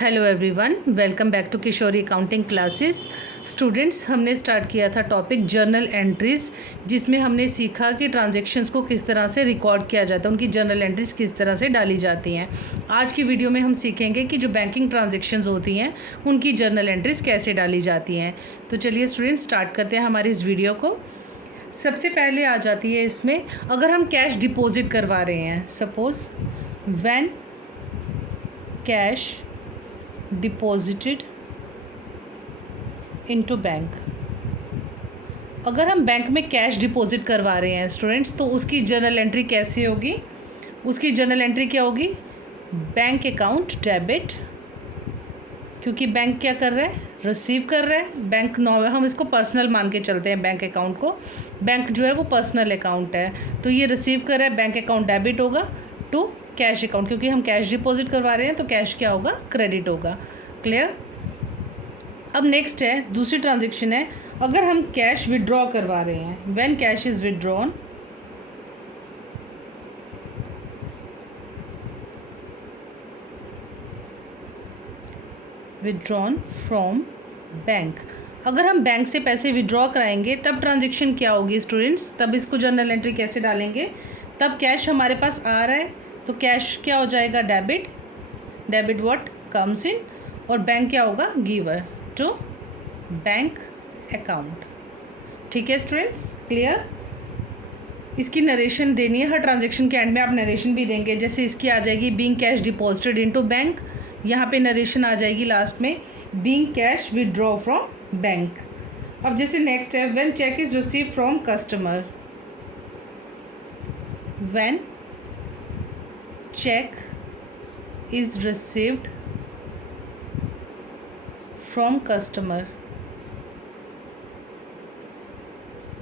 Hello everyone, welcome back to Kishori accounting classes. Students, हमने start किया था टॉपिक जर्नल एंट्रीज़, जिसमें हमने सीखा कि ट्रांजैक्शंस को किस तरह से रिकॉर्ड किया जाता है, उनकी जर्नल एंट्रीज किस तरह से डाली जाती हैं। आज की वीडियो में हम सीखेंगे कि जो बैंकिंग ट्रांजैक्शंस होती हैं उनकी जर्नल एंट्रीज़ कैसे डाली जाती हैं। तो चलिए स्टूडेंट्स, स्टार्ट करते हैं हमारी इस वीडियो को। सबसे पहले आ जाती है इसमें, अगर हम कैश डिपॉजिट करवा रहे हैं, suppose when cash deposited into bank. अगर हम बैंक में कैश डिपॉजिट करवा रहे हैं स्टूडेंट्स, तो उसकी जर्नल एंट्री कैसी होगी? उसकी जर्नल एंट्री क्या होगी? बैंक अकाउंट डेबिट, क्योंकि बैंक क्या कर रहा है? रिसीव कर रहा है। बैंक हम इसको पर्सनल मान के चलते हैं बैंक अकाउंट को। बैंक जो है वो पर्सनल अकाउंट है, तो ये रिसीव कर रहा है, बैंक अकाउंट डेबिट होगा टू कैश अकाउंट, क्योंकि हम कैश डिपॉजिट करवा रहे हैं तो कैश क्या होगा? क्रेडिट होगा। क्लियर? अब नेक्स्ट है, दूसरी ट्रांजेक्शन है, अगर हम कैश विड्रॉ करवा रहे हैं, when cash is withdrawn from bank. अगर हम बैंक से पैसे विड्रॉ कराएंगे तब ट्रांजेक्शन क्या होगी स्टूडेंट्स? तब इसको जर्नल एंट्री कैसे डालेंगे? तब कैश हमारे पास आ रहा है तो कैश क्या हो जाएगा? Debit. Debit what comes in, और बैंक क्या होगा? Giver to bank account. ठीक है स्टूडेंट्स, क्लियर? इसकी नरेशन देनी है हर ट्रांजेक्शन के एंड में, आप नरेशन भी देंगे। जैसे इसकी आ जाएगी being cash deposited into bank, यहाँ पे नरेशन आ जाएगी लास्ट में being cash withdraw from bank. अब जैसे नेक्स्ट है, when cheque is receive from customer. When check is received from customer,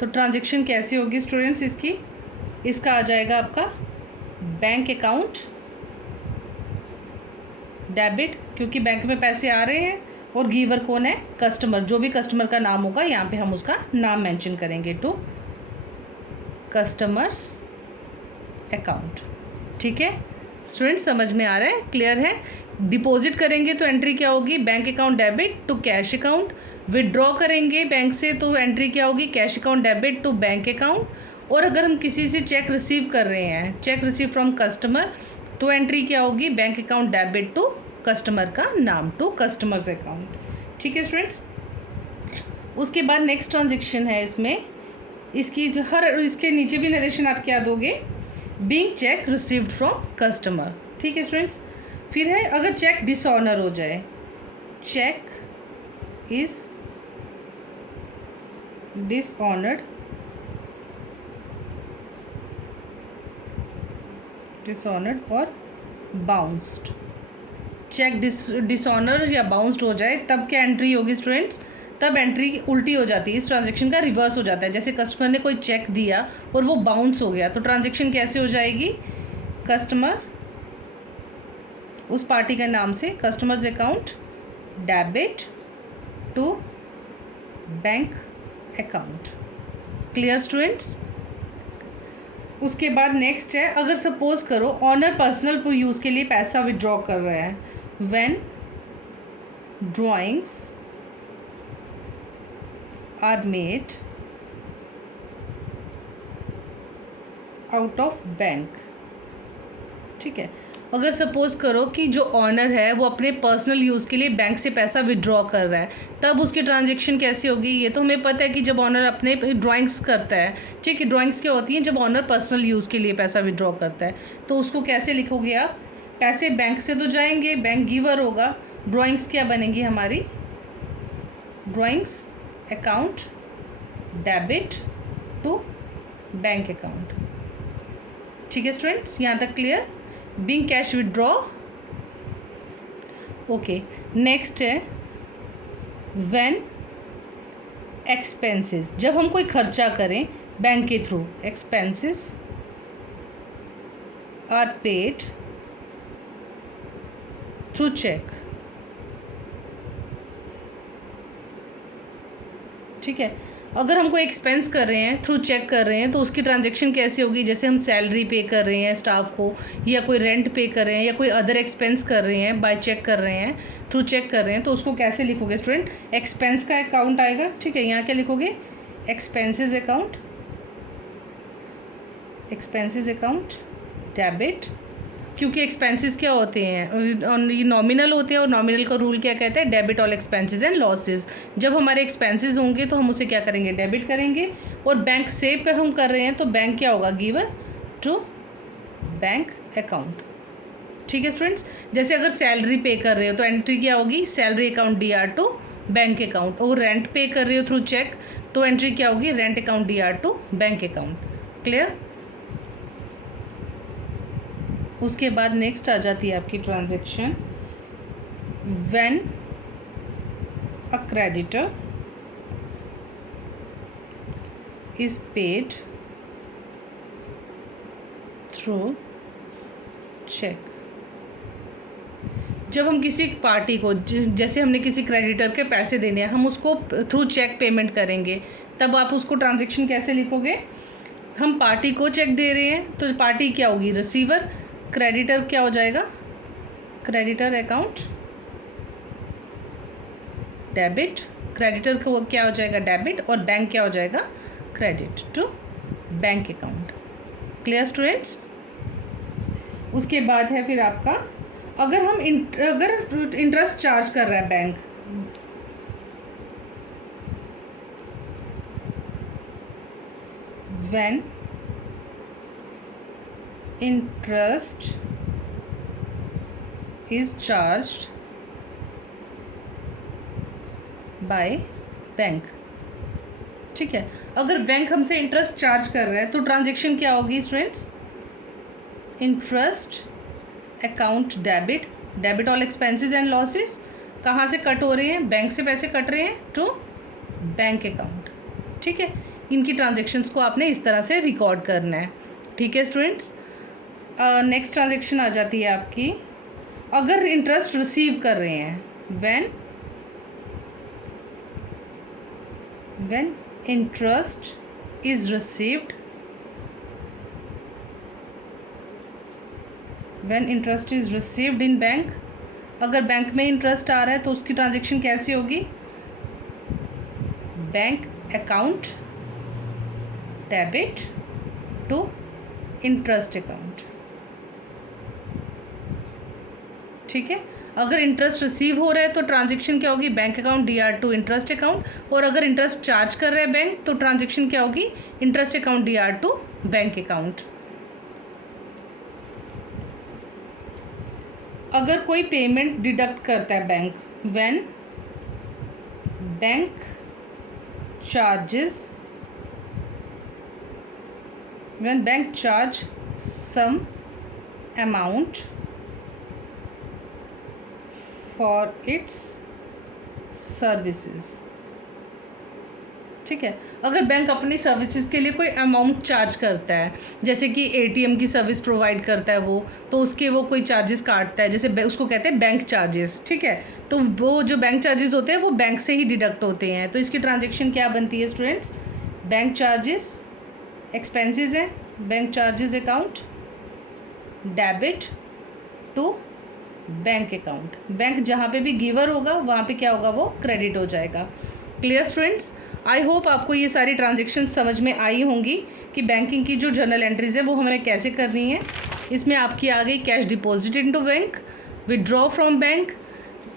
तो ट्रांजेक्शन कैसी होगी स्टूडेंट्स इसकी? इसका आ जाएगा आपका बैंक अकाउंट डेबिट, क्योंकि बैंक में पैसे आ रहे हैं, और गिवर कौन है? कस्टमर। जो भी कस्टमर का नाम होगा यहाँ पे हम उसका नाम मेंशन करेंगे, टू कस्टमर्स अकाउंट। ठीक है स्टूडेंट, समझ में आ रहा है? क्लियर है? डिपॉजिट करेंगे तो एंट्री क्या होगी? Bank account debit to cash account. Withdraw करेंगे बैंक से तो एंट्री क्या होगी? Cash account debit to bank account. और अगर हम किसी से चेक रिसीव कर रहे हैं, चेक रिसीव फ्रॉम कस्टमर, तो एंट्री क्या होगी? Bank account debit to customer का नाम, टू कस्टमर्स अकाउंट। ठीक है स्टूडेंट्स, उसके बाद नेक्स्ट ट्रांजेक्शन है इसमें, इसकी जो हर इसके नीचे भी नरेशन आप क्या दोगे? Being check received from customer. ठीक है स्टूडेंट्स, फिर है अगर चेक डिसऑनर हो जाए, चेक इज डिसऑनर्ड, और बाउंस्ड। चेक डिसऑनर या बाउंस्ड हो जाए तब क्या एंट्री होगी स्टूडेंट्स? तब एंट्री उल्टी हो जाती है, इस ट्रांजेक्शन का रिवर्स हो जाता है। जैसे कस्टमर ने कोई चेक दिया और वो बाउंस हो गया, तो ट्रांजेक्शन कैसे हो जाएगी? कस्टमर, उस पार्टी का नाम से customers account debit to bank account. Clear students? उसके बाद नेक्स्ट है, अगर सपोज करो ऑनर पर्सनल यूज़ के लिए पैसा विड्रॉ कर रहा है, when drawings are made out of bank. ठीक है, अगर सपोज करो कि जो ऑनर है वो अपने पर्सनल यूज़ के लिए बैंक से पैसा विड्रॉ कर रहा है, तब उसकी ट्रांजेक्शन कैसी होगी? ये तो हमें पता है कि जब ऑनर अपने ड्राइंग्स करता है, ठीक है, ड्राइंग्स क्या होती हैं? जब ऑनर पर्सनल यूज़ के लिए पैसा विड्रॉ करता है, तो उसको कैसे लिखोगे आप? पैसे बैंक से तो जाएंगे, बैंक गिवर होगा, ड्राइंग्स क्या बनेंगी हमारी? Drawings account debit to bank account. ठीक है स्टूडेंट्स, यहाँ तक clear? Being cash withdraw. Okay, next है व्हेन एक्सपेंसेस, जब हम कोई खर्चा करें बैंक के through, expenses are paid through cheque. ठीक है, अगर हम कोई एक्सपेंस कर रहे हैं, थ्रू चेक कर रहे हैं, तो उसकी ट्रांजैक्शन कैसे होगी? जैसे हम सैलरी पे कर रहे हैं स्टाफ को, या कोई रेंट पे कर रहे हैं, या कोई अदर एक्सपेंस कर रहे हैं, बाय चेक कर रहे हैं, थ्रू चेक कर रहे हैं, तो उसको कैसे लिखोगे स्टूडेंट? एक्सपेंस का अकाउंट आएगा, ठीक है। यहाँ क्या लिखोगे? Expenses account, expenses account debit, क्योंकि एक्सपेंसेस क्या होते हैं? ये नॉमिनल होते हैं, और नॉमिनल का रूल क्या कहता है? Debit all expenses and losses. जब हमारे एक्सपेंसेस होंगे तो हम उसे क्या करेंगे? डेबिट करेंगे। और बैंक से पे हम कर रहे हैं तो बैंक क्या होगा? गिवन टू बैंक अकाउंट, ठीक है स्टूडेंट्स। जैसे अगर सैलरी पे कर रहे हो तो एंट्री क्या होगी? Salary account D R to bank account. और रेंट पे कर रहे हो थ्रू चेक तो एंट्री क्या होगी? Rent account D R to bank account. Clear? उसके बाद नेक्स्ट आ जाती है आपकी transaction when a creditor is paid through cheque. जब हम किसी पार्टी को, जैसे हमने किसी क्रेडिटर के पैसे देने हैं, हम उसको थ्रू चेक पेमेंट करेंगे, तब आप उसको ट्रांजैक्शन कैसे लिखोगे? हम पार्टी को चेक दे रहे हैं तो पार्टी क्या होगी? रिसीवर। क्रेडिटर क्या हो जाएगा? Creditor account debit. क्रेडिटर को क्या हो जाएगा? डेबिट। और बैंक क्या हो जाएगा? Credit to bank account. Clear students? उसके बाद है फिर आपका, अगर हम अगर इंटरेस्ट चार्ज कर रहा है bank, when interest is charged by bank, ठीक है। अगर बैंक हमसे इंटरेस्ट चार्ज कर रहा है तो ट्रांजैक्शन क्या होगी students? Interest account debit, debit all expenses and losses. कहाँ से कट हो रहे हैं? बैंक से पैसे कट रहे हैं टू बैंक अकाउंट, ठीक है। इनकी ट्रांजैक्शंस को आपने इस तरह से रिकॉर्ड करना है, ठीक है स्टूडेंट्स। नेक्स्ट ट्रांजैक्शन आ जाती है आपकी, अगर इंटरेस्ट रिसीव कर रहे हैं, when interest is received, when interest is received in bank. अगर बैंक में इंटरेस्ट आ रहा है तो उसकी ट्रांजैक्शन कैसी होगी? Bank account debit to interest account, ठीक है। अगर इंटरेस्ट रिसीव हो रहा है तो ट्रांजैक्शन क्या होगी? Bank account D R to interest account. और अगर इंटरेस्ट चार्ज कर रहा है बैंक तो ट्रांजैक्शन क्या होगी? Interest account D R to bank account. अगर कोई पेमेंट डिडक्ट करता है bank, when bank charges, when bank charge some amount for its services, ठीक है। अगर बैंक अपनी सर्विसेज के लिए कोई अमाउंट चार्ज करता है, जैसे कि एटीएम की सर्विस प्रोवाइड करता है वो, तो उसके वो कोई चार्जेस काटता है, जैसे उसको कहते हैं बैंक चार्जेस, ठीक है। तो वो जो बैंक चार्जेस होते हैं वो बैंक से ही डिडक्ट होते हैं। तो इसकी ट्रांजैक्शन क्या बनती है स्टूडेंट्स? बैंक चार्जेस एक्सपेंसेस है, bank charges account debit to bank account. Bank जहाँ पे भी गिवर होगा वहाँ पे क्या होगा? वो क्रेडिट हो जाएगा। Clear students? आई होप आपको ये सारी ट्रांजैक्शन समझ में आई होंगी कि बैंकिंग की जो जर्नल एंट्रीज है वो हमें कैसे करनी है। इसमें आपकी आ गई cash deposit into bank, withdraw from bank,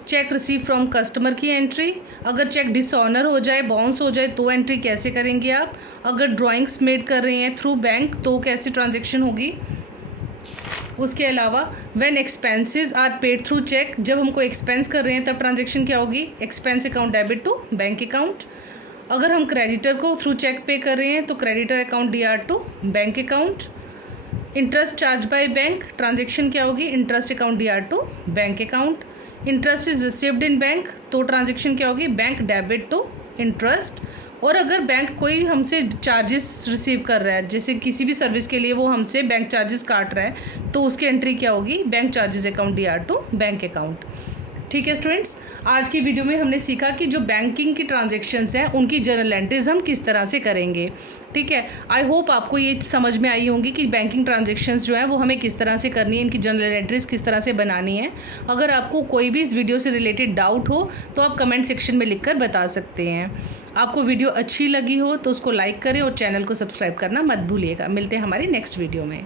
check receive from customer की एंट्री। अगर चेक डिसऑनर हो जाए, बाउंस हो जाए तो एंट्री कैसे करेंगे आप। अगर ड्राइंग्स मेड कर रहे हैं थ्रू बैंक तो कैसी ट्रांजैक्शन होगी। उसके अलावा when expenses are paid through cheque, जब हम कोई एक्सपेंस कर रहे हैं तब ट्रांजैक्शन क्या होगी? Expense account debit to bank account. अगर हम क्रेडिटर को थ्रू चेक पे कर रहे हैं तो creditor account D R to bank account. Interest charge by bank, transaction क्या होगी? Interest account D R to bank account. Interest is received in bank तो ट्रांजैक्शन क्या होगी? Bank debit to interest. और अगर बैंक कोई हमसे चार्जेस रिसीव कर रहा है, जैसे किसी भी सर्विस के लिए वो हमसे बैंक चार्जेस काट रहा है, तो उसकी एंट्री क्या होगी? Bank charges account D R to bank account, ठीक है स्टूडेंट्स, आज की वीडियो में हमने सीखा कि जो बैंकिंग की ट्रांजैक्शंस हैं उनकी जर्नल एंट्रीज हम किस तरह से करेंगे। ठीक है, आई होप आपको ये समझ में आई होंगी कि बैंकिंग ट्रांजैक्शंस जो है वो हमें किस तरह से करनी है, इनकी जर्नल एंट्रीज किस तरह से बनानी है। अगर आपको कोई भी इस वीडियो से रिलेटेड डाउट हो तो आप कमेंट सेक्शन में लिखकर बता सकते हैं। आपको वीडियो अच्छी लगी हो तो उसको लाइक करें और चैनल को सब्सक्राइब करना मत भूलिएगा। मिलते हैं हमारी नेक्स्ट वीडियो में।